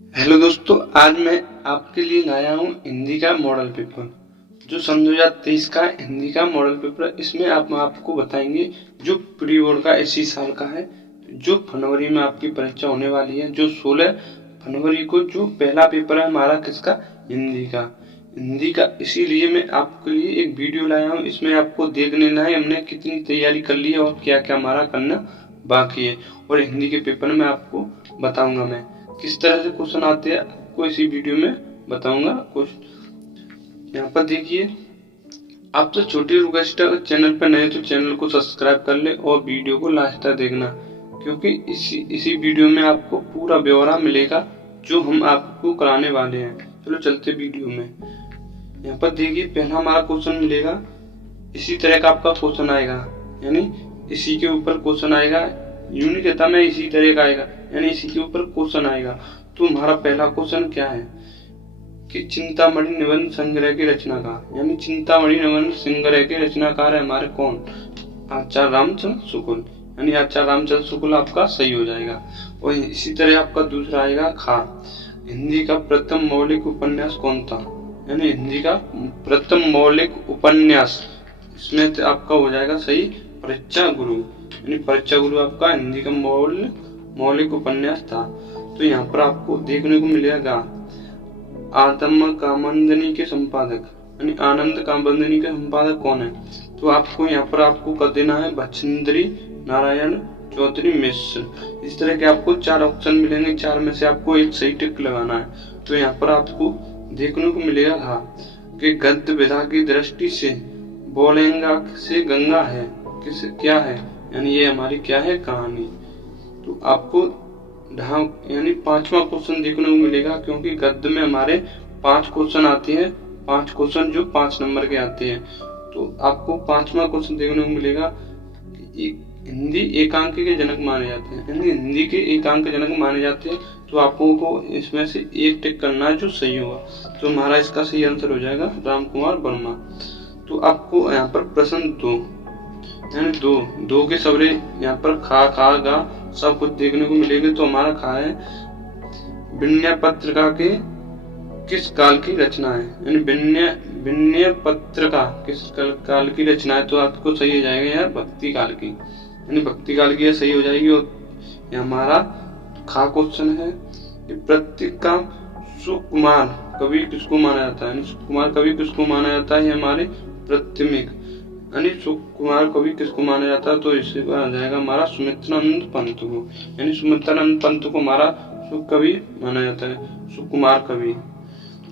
Hello दोस्तों, आज मैं आपके लिए लाया हूँ हिंदी का मॉडल पेपर जो सन 2023 का हिंदी का मॉडल पेपर। इसमें आप आपको बताएंगे जो प्री बोर्ड का इसी साल का है, जो फरवरी में आपकी परीक्षा होने वाली है, जो 16 फरवरी को जो पहला पेपर है हमारा किसका, हिंदी का। इसीलिए मैं आपके लिए एक वीडियो लाया हूँ। इसमें आपको देख लेना है हमने कितनी तैयारी कर ली है और क्या क्या हमारा करना बाकी है। और हिंदी के पेपर में आपको बताऊंगा मैं किस तरह से क्वेश्चन आते हैं, आपको इसी वीडियो में बताऊंगा कुछ। यहाँ पर देखिए, आप तो छोटी रिक्वेस्ट है, चैनल पर नए तो चैनल को सब्सक्राइब कर ले और वीडियो को लास्ट तक देखना, क्योंकि इसी वीडियो में आपको पूरा ब्यौरा मिलेगा जो हम आपको कराने वाले हैं। चलो चलते वीडियो में। यहाँ पर देखिए, पहला हमारा क्वेश्चन मिलेगा, इसी तरह का आपका क्वेश्चन आएगा, यानी इसी के ऊपर क्वेश्चन आएगा। यूं नहीं कहता मैं इसी तरह का आएगा, यानी इसी के ऊपर क्वेश्चन आएगा। तो हमारा पहला क्वेश्चन क्या है कि चिंतामणि निबंध संग्रह के रचनाकार, यानी चिंतामणि निबंध संग्रह के रचनाकार है हमारे कौन, आचार्य रामचंद्र शुक्ल, यानी आचार्य रामचंद्र शुक्ल आपका सही हो जाएगा। और इसी तरह आपका दूसरा आएगा खा, हिंदी का प्रथम मौलिक उपन्यास कौन था, यानी हिंदी का प्रथम मौलिक उपन्यास, इसमें तो आपका हो जाएगा सही परीक्षा गुरु, यानी परीक्षा गुरु आपका हिंदी का मौलिक उपन्यास था। तो यहाँ पर आपको देखने को मिलेगा आनंद कामंदनी के संपादक, यानी आनंद कामंदनी के संपादक कौन है। तो आपको यहाँ पर आपको कर देना है बछेंद्री नारायण चौधरी मिश्र। इस तरह के आपको 4 ऑप्शन मिलेंगे, 4 में से आपको एक सही टिक लगाना है। तो यहाँ पर आपको देखने को मिलेगा कि गद्य विधा की दृष्टि से बोलेंगा से गंगा है किस क्या है, यानी ये हमारी क्या है कहानी। तो आपको यानी 5वां क्वेश्चन देखने को मिलेगा, क्योंकि गद्य में हमारे 5 क्वेश्चन आते हैं, 5 क्वेश्चन जो 5 नंबर के आते हैं। तो आपको 5वां क्वेश्चन देखने को मिलेगा कि हिंदी एकांक के जनक माने जाते हैं, यानी हिंदी के एकांक जनक माने जाते हैं। तो आपको को इसमें से एक टिक करना है जो सही होगा। तो हमारा इसका सही आंसर हो जाएगा राम कुमार वर्मा। तो आपको यहाँ पर प्रश्न 2, यानी दो के सवरे यहाँ पर खा खा गा सब कुछ देखने को मिलेंगे। तो हमारा खा है विनय पत्रिका के किस काल की रचना है, यानी विनय पत्रिका किस काल की रचना है। तो आपको सही हो जाएगा यार भक्ति काल की, यानी भक्ति काल की सही हो जाएगी। और ये हमारा खा क्वेश्चन है कि प्रत्येक का सुकुमार कवि किसको माना जाता है, यानी सुकुमार कवि किसको माना जाता है, हमारे प्रतिमिक, यानी सुकुमार कवि किसको माना जाता है। तो इससे आ जाएगा हमारा सुमित्रानंद पंत को, यानी सुमित्रानंद पंत को हमारा सुक कवि माना जाता है, सुकुमार कवि।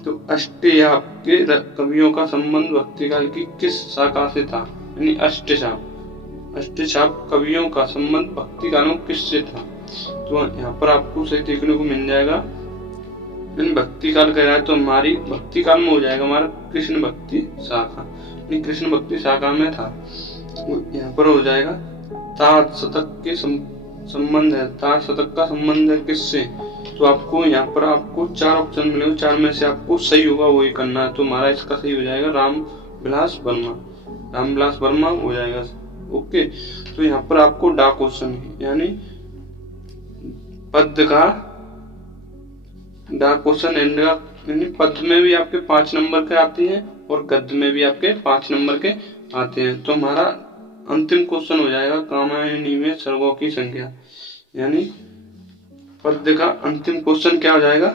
तो अष्टयाप के कवियों का संबंध भक्ति काल की किस शाखा से था, यानी अष्टचाप कवियों का संबंध भक्ति काल में किससे था। तो यहाँ पर आपको सही देखने को मिल जाएगा, यानी भक्ति काल कह रहा है तो हमारी भक्ति काल में हो जाएगा हमारा कृष्ण भक्ति शाखा, यानी कृष्ण भक्ति शाखा में था। यहाँ पर हो जाएगा तार शतक के संबंध है, तार शतक का संबंध है किससे। तो आपको यहाँ पर आपको 4 ऑप्शन मिलेंगे, 4 में से आपको सही होगा वही करना है। तो हमारा इसका सही हो जाएगा रामविलास वर्मा हो जाएगा। ओके, तो यहाँ पर आपको डा क्वेश्चन है, यानी पद का डा क्वेश्चन एंड का, यानी पद में भी आपके 5 नंबर के आते हैं और गद्य में भी आपके 5 नंबर के आते हैं। तो हमारा अंतिम क्वेश्चन हो जाएगा कामायनी में सर्गों की संख्या, यानी पद का अंतिम क्वेश्चन क्या हो जाएगा,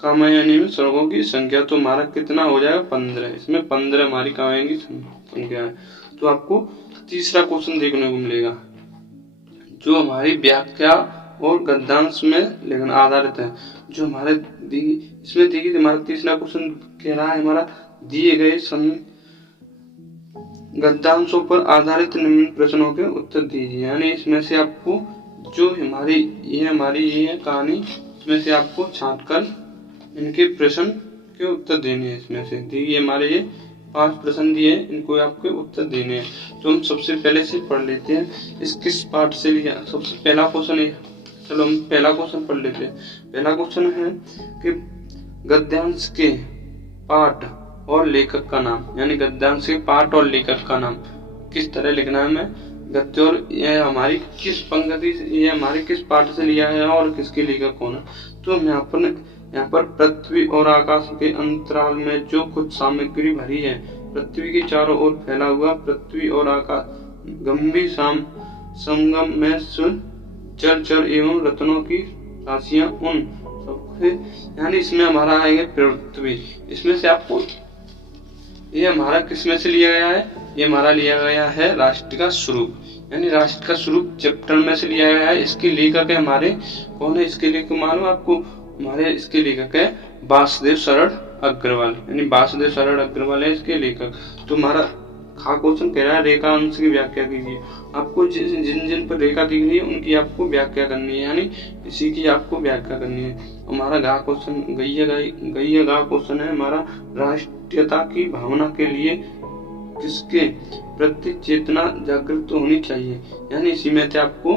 कामायनी में सर्गों की संख्या। तो हमारा कितना हो जाएगा 15, इसमें 15 हमारी कामायनी की संख्या है। तो आपको तीसरा क्वेश्चन देखने को मिलेगा जो हमारी व्याख्या और गद्यांश में लेखन आधारित है। जो हमारे इसमें देखिए हमारा तीसरा क्वेश्चन कह रहा है हमारा दिए गए गद्यांशों पर आधारित निम्न प्रश्नों के उत्तर दीजिए, यानी इसमें से आपको जो हमारी ये कहानी, इसमें से आपको छांटकर इनके प्रश्न के उत्तर देने हैं। इसमें से देखिए हमारे ये 5 प्रश्न दिए, इनको आपके उत्तर देने हैं। तो हम सबसे पहले से पढ़ लेते हैं इस किस पाठ से लिया। सबसे पहला क्वेश्चन है, चलो हम पहला क्वेश्चन पढ़ लेते हैं। पहला क्वेश्चन है कि गद्यांश के पाठ और लेखक का नाम, यानी गद्यांश के पाठ और लेखक का नाम किस तरह लिखना है हमें। गद्य और यह हमारी किस पंक्ति से, ये हमारे किस पाठ से लिया है और किसके लेखक कौन है। तो हम यहाँ पर पृथ्वी और आकाश के अंतराल में जो कुछ सामग्री भरी है, पृथ्वी के चारों ओर फैला हुआ पृथ्वी और आकाश गंभीर संगम में जल एवं रत्नों की राशियां उन सबसे, यानी इसमें हमारा आएगा पृथ्वी। इसमें से आपको ये हमारा किसमें से लिया गया है, ये हमारा लिया गया है राष्ट्र का स्वरूप, यानी राष्ट्र का स्वरूप चैप्टर में से लिया गया है। इसके लेखक है हमारे कौन है, इसके लेखक मालूम आपको, हमारे इसके लेखक है वासुदेव शरण अग्रवाल, यानी वासुदेव शरण अग्रवाल है इसके लेखक। तो हमारा क्वेश्चन कह रहा है रेखा अंश की व्याख्या कीजिए। आपको जिन जिन पर रेखा दिख रही है उनकी आपको व्याख्या करनी है, यानी इसी की आपको व्याख्या करनी है। हमारा गा क्वेश्चन गैया गा क्वेश्चन है हमारा, राष्ट्रीयता की भावना के लिए किसके प्रति चेतना जागृत होनी चाहिए, यानी इसी में से आपको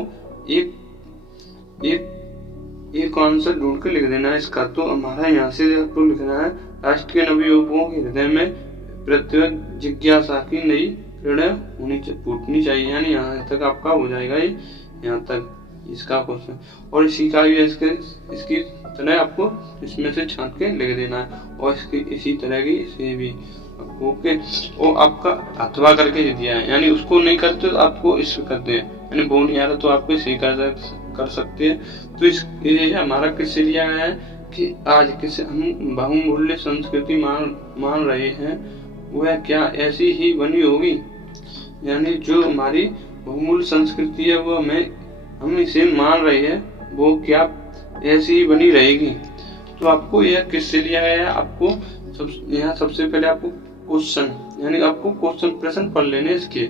एक आंसर ढूंढ के लिख देना है इसका। तो हमारा यहाँ से आपको लिखना है राष्ट्र के नवयुवकों के हृदय में प्रतिभा जिज्ञासा की नई प्रेरणा फूटनी चाहिए, यानी यहाँ तक आपका हो जाएगा ये, यहाँ तक इसका क्वेश्चन। और इसी का भी इसकी तरह आपको इसमें से छांट के लिख देना है, और इसकी इसी तरह की इसे भी ओके। और आपका अथवा करके दिया है, यानी उसको नहीं करते तो आपको इससे करते हैं, यानी वो नहीं आ रहा तो आपको इसे कर सकते हैं। तो ये हमारा किससे लिया गया है कि आज किसे हम बहुमूल्य संस्कृति मान रहे हैं, वह क्या ऐसी ही बनी होगी, यानी जो हमारी बहुमूल्य संस्कृति है वो हम इसे मान रहे हैं, वो क्या ऐसी ही बनी रहेगी। तो आपको यह किससे लिया गया है, आपको यहाँ सबसे पहले आपको क्वेश्चन, यानी आपको क्वेश्चन प्रश्न पढ़ लेने इसके।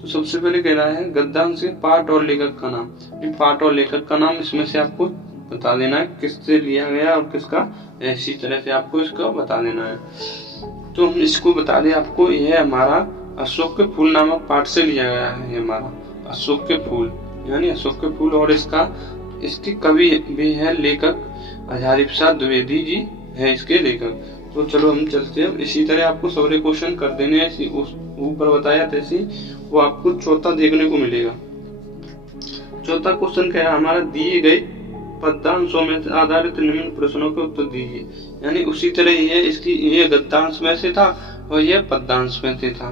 तो सबसे पहले कह रहा है गद्यांश के पाठ और लेखक का नाम, पाठ और लेखक का नाम इसमें से आपको बता देना है किससे लिया गया और किसका, इसी तरह से आपको इसका बता देना है। तो हम इसको बता दें आपको, यह हमारा अशोक के फूल नामक पाठ से लिया गया है, ये हमारा अशोक के फूल, यानी अशोक के फूल। और इसके कवि भी है लेखक हजारी प्रसाद द्विवेदी जी है इसके लेखक। तो चलो हम चलते हैं। इसी तरह आपको सारे क्वेश्चन कर देने हैं, ऊपर बताया तैसे वो आपको चौथा देखने को मिलेगा। चौथा क्वेश्चन क्या है हमारा, दिए गए पद्यांशों में आधारित निम्न प्रश्नों के उत्तर दीजिए, यानी उसी तरह ये इसकी ये गद्यांश में से था और ये पद्यांश में से था,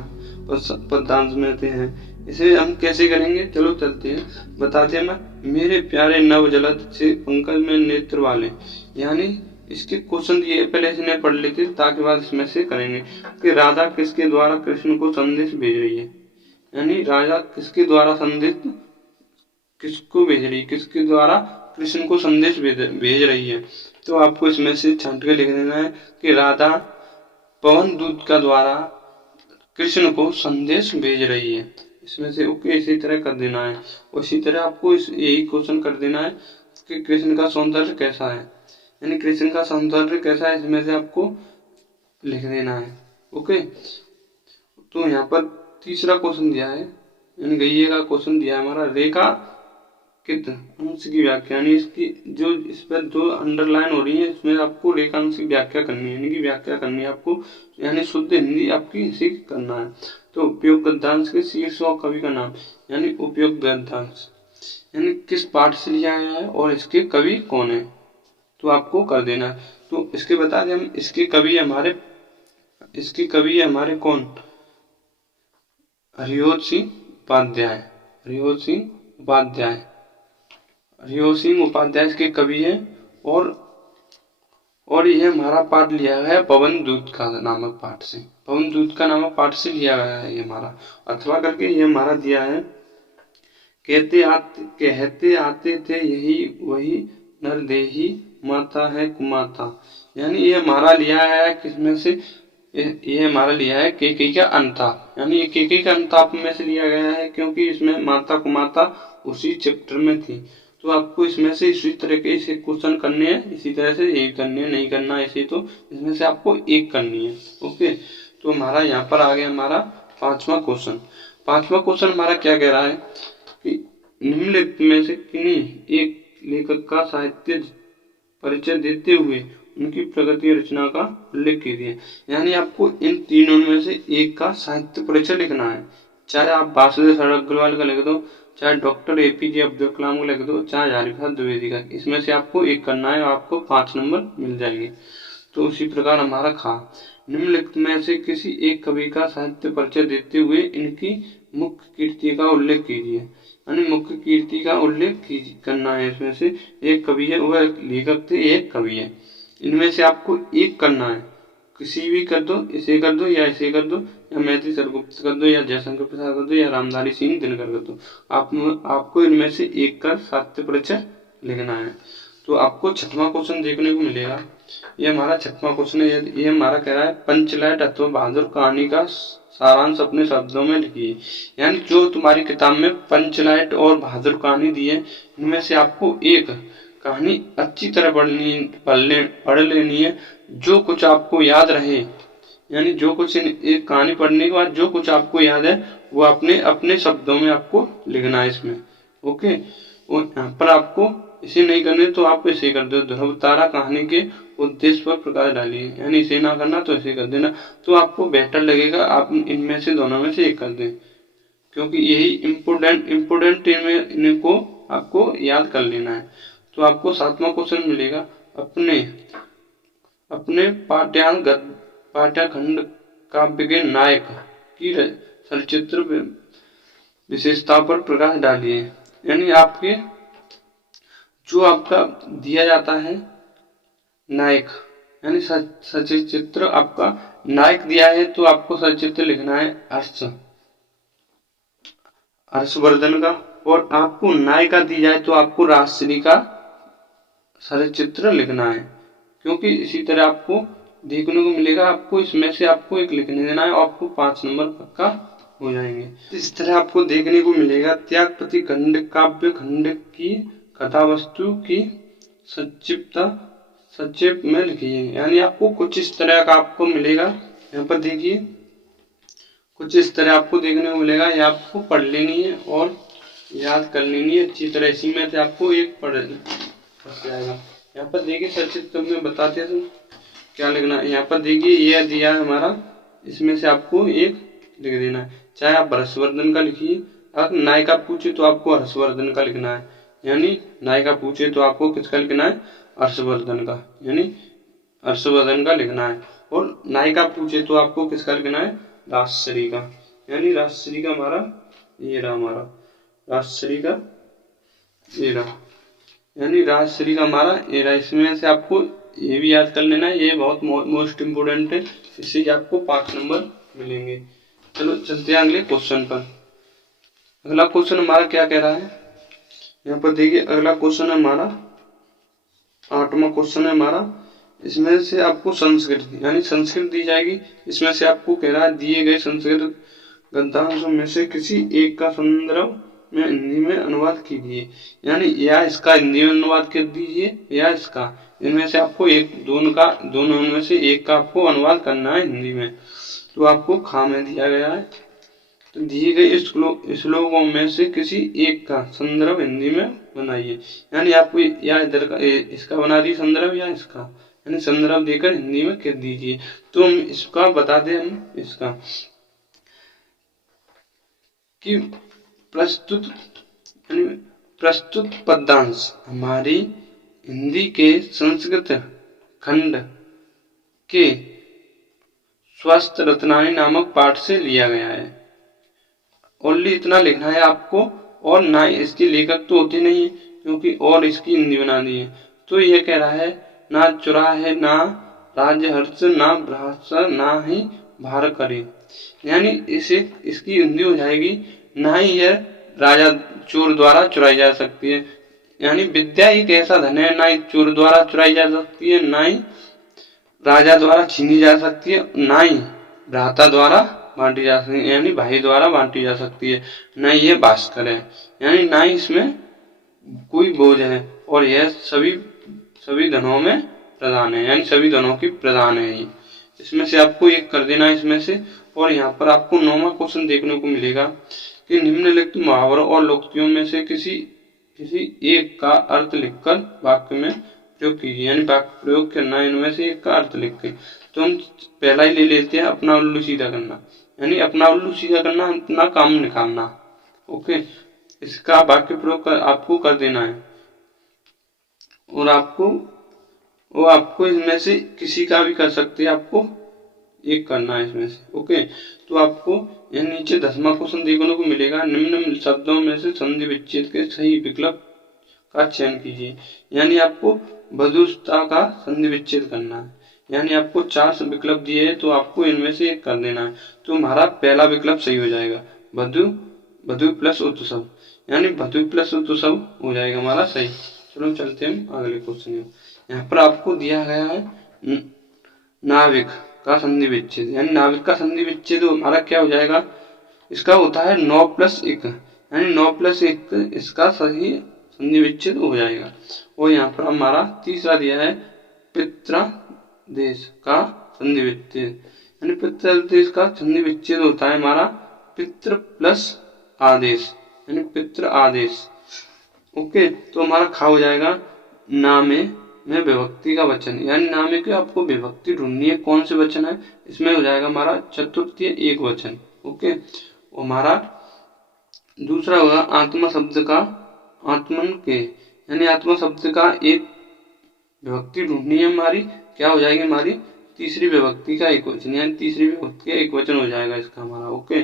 पद्यांश में से है। इसे हम कैसे करेंगे, चलो चलते हैं बताते हैं। मैं मेरे प्यारे नव जलद से पंकज में नेत्र वाले, यानी इसके क्वेश्चन दिए पहले इसने पढ़ लेते ताकि बाद इसमें से करेंगे कि राधा किसके द्वारा कृष्ण को संदेश भेज रही है, यानी राजा किसके द्वारा संदेश किसको भेज रही है, किसके द्वारा कृष्ण को संदेश भेज रही है। तो आपको इसमें से छांट के लिख देना है कि राधा पवन दूत का द्वारा कृष्ण को संदेश भेज रही है, इसमें से ओके इसी तरह कर देना है। उसी तरह आपको यही क्वेश्चन कर देना है कि कृष्ण का सौंदर्य कैसा है, यानी कृष्ण का सौंदर्य कैसा है, इसमें से आपको लिख देना है ओके। तो यहाँ पर तीसरा क्वेश्चन दिया है, यानी गैये का क्वेश्चन दिया है हमारा, रेखा कित अंश की व्याख्या, यानी इसकी जो इस पर जो अंडरलाइन हो रही है इसमें आपको रेखांश की व्याख्या करनी है, यानी कि व्याख्या करनी है आपको, यानी शुद्ध हिंदी आपकी इसी करना है। तो उपयोग गद्यांश के शीर्ष और कवि का नाम, यानी उपयोग गद्यांश यानी किस पाठ से लिया गया है और इसके कवि कौन है, तो आपको कर देना है। तो इसके बता दें हम, इसके कवि हमारे कौन, हरिओत सिंह उपाध्याय, हरिओत सिंह उपाध्याय इसके कवि हैं। और यह हमारा पाठ लिया गया है पवन दूत का नामक पाठ से, लिया गया है ये हमारा, अथवा करके ये हमारा दिया है। कहते आते थे यही वही नरदेही माता है कुमाता, यानी ये हमारा लिया है किसमें से, ये हमारा लिया है केकई का अंताप, यानी ये केकई का अंताप में से लिया गया है क्योंकि इसमें माता कुमाता उसी चैप्टर में थी। तो आपको इसमें से इसी तरह के इसे क्वेश्चन करने हैं, इसी तरह से यही करने हैं, नहीं करना ऐसे तो इसमें से आपको एक करनी है ओके। तो हमारा यहाँ पर आ गया हमारा पांचवा क्वेश्चन हमारा क्या कह रहा है कि निम्नलिखित में से किन्हीं एक लेखक का साहित्य परिचय देते हुए उनकी प्रगति रचना का उल्लेख कीजिए, यानी आपको इन तीनों में से एक का साहित्य परिचय लिखना है, चाहे आप वासुदेव शरण अग्रवाल का लिख दो, चाहे डॉक्टर APJ अब्दुल कलाम को लिख दो, चाहे हजारी प्रसाद द्विवेदी का, इसमें से आपको एक करना है और आपको 5 नंबर मिल जाएंगे। तो उसी प्रकार हमारा खा, निम्नलिखित में से किसी एक कवि का साहित्य परिचय देते हुए इनकी मुख्य कीर्ति का उल्लेख कीजिए। यानी मुख्य कीर्ति का उल्लेख करना है। इसमें से एक कवि है, वह लेखक थे, एक कवि है, इनमें से आपको एक करना है। किसी भी कर दो, इसे कर दो या इसे कर दो, या मैथिली सरगुप्त कर दो, या जयशंकर प्रसाद कर दो, या रामधारी सिंह दिनकर कर दो। आपको इनमें से एक का साहित्य परिचय लिखना है। तो आपको 6वां क्वेश्चन देखने को मिलेगा। ये हमारा 6वां क्वेश्चन है। ये हमारा कह रहा है पंचलैट अथवा बहादुर कहानी का सारांश अपने शब्दों में लिखिए। यानी जो तुम्हारी किताब में पंचलैट और बहादुर कहानी दी है, इनमें से आपको एक कहानी अच्छी तरह पढ़ लेनी है, जो कुछ आपको याद रहे। यानी जो कुछ एक कहानी पढ़ने के बाद जो कुछ आपको याद है वो अपने शब्दों में आपको लिखना है इसमें। ओके, और यहाँ पर आपको इसे नहीं करने तो आप इसे कर दो, ध्रुव तारा कहानी के उद्देश्य पर प्रकाश डालिए। यानी इसे ना करना तो इसे कर देना, तो आपको बेहतर लगेगा आप इनमें से दोनों में से एक कर दें, क्योंकि यही इम्पोर्टेंट इनको आपको याद कर लेना है। तो आपको 7वां क्वेश्चन मिलेगा, अपने पाठ्यखंड काव्य के नायक की सचित्र विशेषता पर प्रकाश डालिए। यानी आपके जो आपका दिया जाता है नायक, यानी सचित्र आपका नायक दिया है, तो आपको सचित्र लिखना है हर्षवर्धन का, और आपको नायिका दी जाए तो आपको राजश्री का सचित्र लिखना है। क्योंकि इसी तरह आपको देखने को मिलेगा, आपको इसमें से आपको एक लिखने देना है और आपको 5 नंबर पक्का हो जाएंगे। इस तरह आपको देखने को मिलेगा त्यागपति खंड काव्य खंड की कथा वस्तु की संक्षिप्त में लिखिए। यानी आपको कुछ इस तरह का आपको मिलेगा। यहाँ पर देखिए कुछ इस तरह आपको देखने को मिलेगा, ये आपको पढ़ लेनी है और याद कर लेनी है अच्छी तरह। इसी में से आपको एक पढ़ जाएगा। यहाँ पर देखिए संक्षिप्त में बताते हैं क्या लिखना है। यहाँ पर देखिए यह दिया है हमारा, इसमें से आपको एक लिख देना है। चाहे आप हर्षवर्धन का लिखिए, अगर नायिका पूछे तो आपको हर्षवर्धन का लिखना है। यानी नायिका पूछे तो आपको किसका लिखना है, हर्षवर्धन का, यानी हर्षवर्धन का लिखना है। और नायिका पूछे तो आपको किसका लिखना है, राजश्री का। यानी राजश्री का हमारा ये रहा, हमारा राजश्री का ये रहा, यानी राजश्री का हमारा ये रहा। इसमें से आपको ये भी याद कर लेना है, ये बहुत मोस्ट इम्पोर्टेंट है, इससे आपको 5 नंबर मिलेंगे। चलो चलते हैं अगले क्वेश्चन पर। अगला क्वेश्चन हमारा क्या कह रहा है, यहाँ पर देखिए अगला क्वेश्चन है हमारा 8वां क्वेश्चन है हमारा। इसमें से आपको संस्कृत यानी संस्कृत दी जाएगी। इसमें से आपको कह रहा है दिए गए संस्कृत गद्यांशों में से किसी एक का संदर्भ में हिंदी में अनुवाद कीजिए। यानी या इसका हिंदी में अनुवाद कर दीजिए या इसका, इनमें से आपको एक दोनों में से एक का आपको अनुवाद करना है हिंदी में। तो आपको खा में दिया गया है, तो दिए गए श्लोकों में से किसी एक का संदर्भ हिंदी में बनाइए। यानी आपको या इधर का इसका बना दिए संदर्भ या इसका, यानी संदर्भ देकर हिंदी में कह दीजिए। तो हम इसका बता दें, हम इसका कि प्रस्तुत पद्यांश हमारी हिंदी के संस्कृत खंड के स्वस्थ रत्नानी नामक पाठ से लिया गया है। ओनली इतना लिखना है आपको, और ना इसके लेखक तो होते नहीं है क्योंकि और इसकी हिंदी बना दी है। तो यह कह रहा है ना चुरा है ना राजहर्ष ना भ्रातर ना ही भार करे। यानी इसकी हिंदी हो जाएगी ना ही यह राजा चोर द्वारा चुराई जा सकती है। यानी विद्या एक ऐसा धन है, ना ही चोर द्वारा चुराई जा सकती है, ना ही राजा द्वारा छीनी जा सकती है, ना ही भ्राता द्वारा बांटी जा सकती है, यानी भाई द्वारा बांटी जा सकती है, ना ही ये भास्कर है, यानी ना ही इसमें कोई बोझ है, और यह सभी धनों में प्रधान है, यानी सभी धनों की प्रधान है। इसमें से आपको एक कर देना है इसमें से। और यहाँ पर आपको 9वां क्वेश्चन देखने को मिलेगा कि निम्नलिखित मुहावरों और लोकोक्तियों में से किसी एक का अर्थ लिखकर वाक्य में प्रयोग कीजिए। यानी वाक्य प्रयोग करना है, इनमें से एक का अर्थ लिख के। तो हम पहला ही ले लेते हैं अपना उल्लू सीधा करना। यानी अपना उल्लू सीधा करना, अपना काम निकालना। ओके, इसका वाक्य प्रयोग आपको कर देना है और आपको इसमें से किसी का भी कर सकते हैं, आपको एक करना है इसमें से। ओके, तो आपको यह नीचे 10वां क्वेश्चन देखने को मिलेगा। निम्न शब्दों में से संधि विच्छेद के सही विकल्प का चयन कीजिए। यानी आपको बधुस्था का संधि विच्छेद करना है। यानी आपको 4 विकल्प दिए हैं, तो आपको इनमें से एक कर देना है। तो हमारा पहला विकल्प सही हो जाएगा, बधु प्लस उत्सव, यानी बधु प्लस उत्सव हो जाएगा हमारा सही। चलो चलते हैं हम अगले क्वेश्चन में। यहाँ पर आपको दिया गया है नाविक का संधि विच्छेद, यानी नाविक का संधि विच्छेद हमारा क्या हो जाएगा, इसका होता है 9+1, यानी 9+1 इसका सही संधि विच्छेद हो जाएगा। और यहाँ पर हमारा तीसरा दिया है पित्रादेश का संधि विच्छेद, यानी पित्रादेश का संधि विच्छेद होता है हमारा पितृ प्लस आदेश, यानी पितृ आदेश। ओके, तो हमारा खा हो जाएगा नामे में विभक्ति का वचन, यानी नामे की आपको विभक्ति ढूंढनी है, कौन से वचन है इसमें हो जाएगा हमारा चतुर्थीय एक वचन। ओके, हमारा दूसरा होगा आत्मा शब्द का आत्मन के, यानी आत्मा शब्द का एक विभक्ति ढूंढनी है हमारी, क्या हो जाएगी हमारी तीसरी विभक्ति का एक वचन, यानी तीसरी विभक्ति का एक वचन हो जाएगा इसका हमारा। ओके,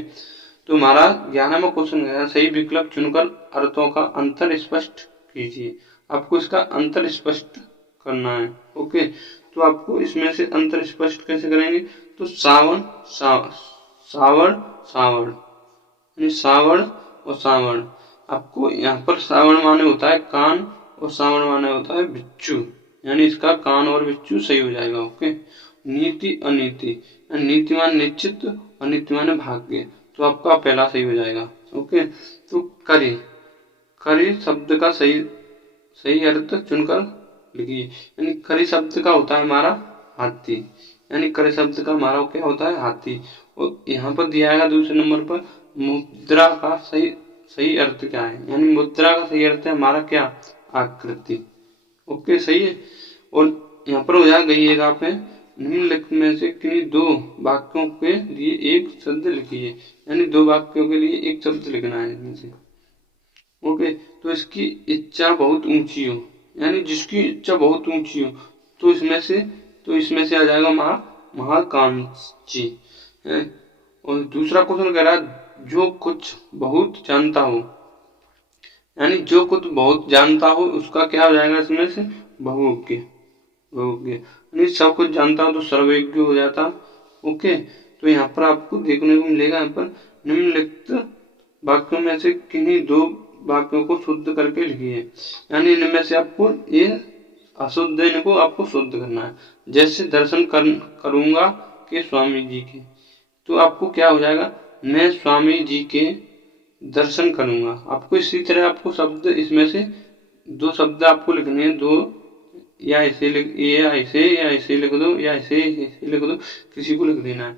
तो हमारा 11वां क्वेश्चन है, सही विकल्प चुनकर अर्थों का अंतर स्पष्ट कीजिए। आपको इसका अंतर स्पष्ट करना है। ओके, तो आपको इसमें से अंतर स्पष्ट कैसे करेंगे, तो सावण सावण सावण, यानी सावण और सावण। आपको यहाँ पर सावण माने होता है कान और सावण माने होता है बिच्छू, यानी इसका कान और बिच्छू सही हो जाएगा। ओके, नीति अनीति, नीति मान निश्चित, अनीति माने भाग्य, तो आपका पहला सही हो जाएगा। ओके, तो करी शब्द का सही अर्थ चुनकर लिखिए, यानी करी शब्द का होता है हमारा हाथी, यानी करी शब्द का हमारा क्या होता है हाथी। और यहाँ पर दिया है दूसरे नंबर पर मुद्रा का सही अर्थ क्या है, यानी मुद्रा का सही अर्थ है हमारा क्या, आकृति। ओके, सही है। और यहाँ पर हो जाएगा आप निम्नलिखित में से किन्हीं 2 वाक्यों के लिए एक शब्द लिखिए, यानी 2 वाक्यों के लिए एक शब्द लिखना है इसमें से। ओके, तो इसकी इच्छा बहुत ऊंची हो, यानी जिसकी इच्छा बहुत ऊंची हो, तो इसमें से आ जाएगा महाकांक्षी। और दूसरा क्वेश्चन कह रहा है जो कुछ बहुत जानता हो, यानी जो कुछ बहुत जानता हो उसका क्या हो जाएगा इसमें से बहुज्ञ, यानी सब कुछ जानता हो तो सर्वज्ञ हो जाता। ओके, तो यहाँ पर आपको देखने को मिलेगा, यहाँ पर निम्नलिखित वाक्यों में से किन्हीं 2 वाक्यों को शुद्ध करके लिखिए, यानी इनमें से आपको ये अशुद्ध इनको आपको शुद्ध करना है। जैसे दर्शन करूंगा के स्वामी जी के, तो आपको क्या हो जाएगा, मैं स्वामी जी के दर्शन करूंगा। आपको इसी तरह आपको शब्द इसमें से 2 शब्द आपको लिखने हैं, 2 या ऐसे लिख दो या ऐसे लिख दो, किसी को लिख देना है।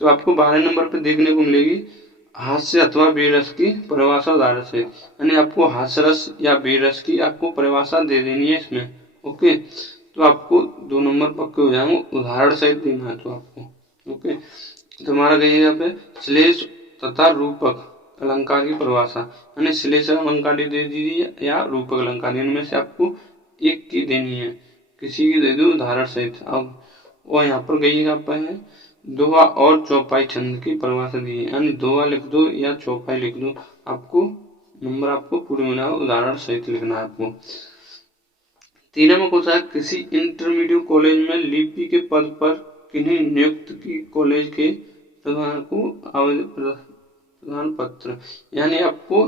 तो आपको 12 नंबर पे देखने को मिलेगी हास्य अथवा वीर रस की परिभाषा उदाहरण से, यानी आपको हास्य रस या वीर रस की आपको परिभाषा दे देनी है इसमें। ओके, तो आपको 2 नंबर पक्के हो जाएंगे, उदाहरण सहित देना है तो आपको। ओके, तो हमारा गई यहाँ पे श्लेष तथा रूपक अलंकार की परिभाषा, यानी श्लेष अलंकार दे दीजिए या रूपक अलंकार, इनमें से आपको एक की देनी है, किसी की दे दो उदाहरण सहित। अब और यहाँ पर गई आप है दोहा और चौपाई छंद की परिभाषा दी है, यानी दोहा लिख दो या चौपाई लिख दो, आपको नंबर आपको पूरे मिला उदाहरण सहित लिखना है आपको। 3वां क्वेश्चन है किसी इंटरमीडिएट कॉलेज में लिपि के पद पर किन्हीं नियुक्त की कॉलेज के प्रधान को प्रधान पत्र, यानी आपको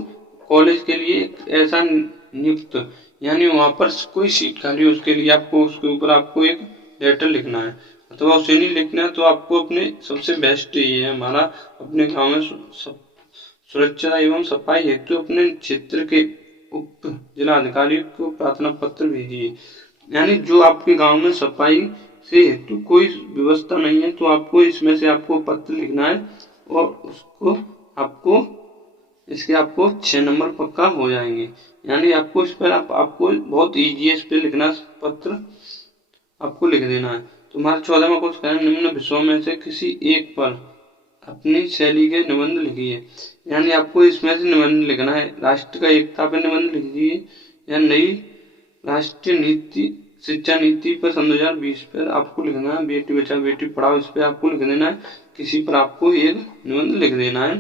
कॉलेज के लिए ऐसा नियुक्त, यानी वहां पर कोई सीट खाली है उसके लिए आपको उसके ऊपर आपको एक लेटर लिखना है, अथवा उसे नहीं लिखना है तो आपको अपने सबसे बेस्ट ये है हमारा अपने गांव में सुरक्षा एवं सफाई हेतु अपने क्षेत्र के उप जिला अधिकारी को प्रार्थना पत्र भेजिए। यानी जो आपके गांव में सफाई से हेतु कोई व्यवस्था नहीं है तो आपको इसमें से आपको पत्र लिखना है और उसको आपको इसके आपको 6 नंबर पक्का हो जाएंगे। यानी आपको इस पर आपको बहुत इजी है इस पे लिखना पत्र आपको लिख देना है। तो हमारा 14वां क्वेश्चन है निम्न विषयों में से किसी एक पर अपनी शैली के निबंध लिखिए। यानी आपको इसमें से निबंध लिखना है। राष्ट्र का एकता पर निबंध लिख दीजिए, या नई राष्ट्रीय नीति शिक्षा नीति पर सन 2020 पर आपको लिखना है। बेटी बचाओ बेटी पढ़ाओ, इस पर आपको लिख देना है। किसी पर आपको एक निबंध लिख देना है,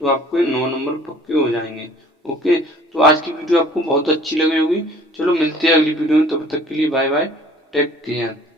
तो आपको 9 नंबर पक्के हो जाएंगे। ओके, तो आज की वीडियो आपको बहुत अच्छी लगी होगी। चलो मिलते हैं अगली वीडियो में, तब तक के लिए बाय बाय, टेक केयर।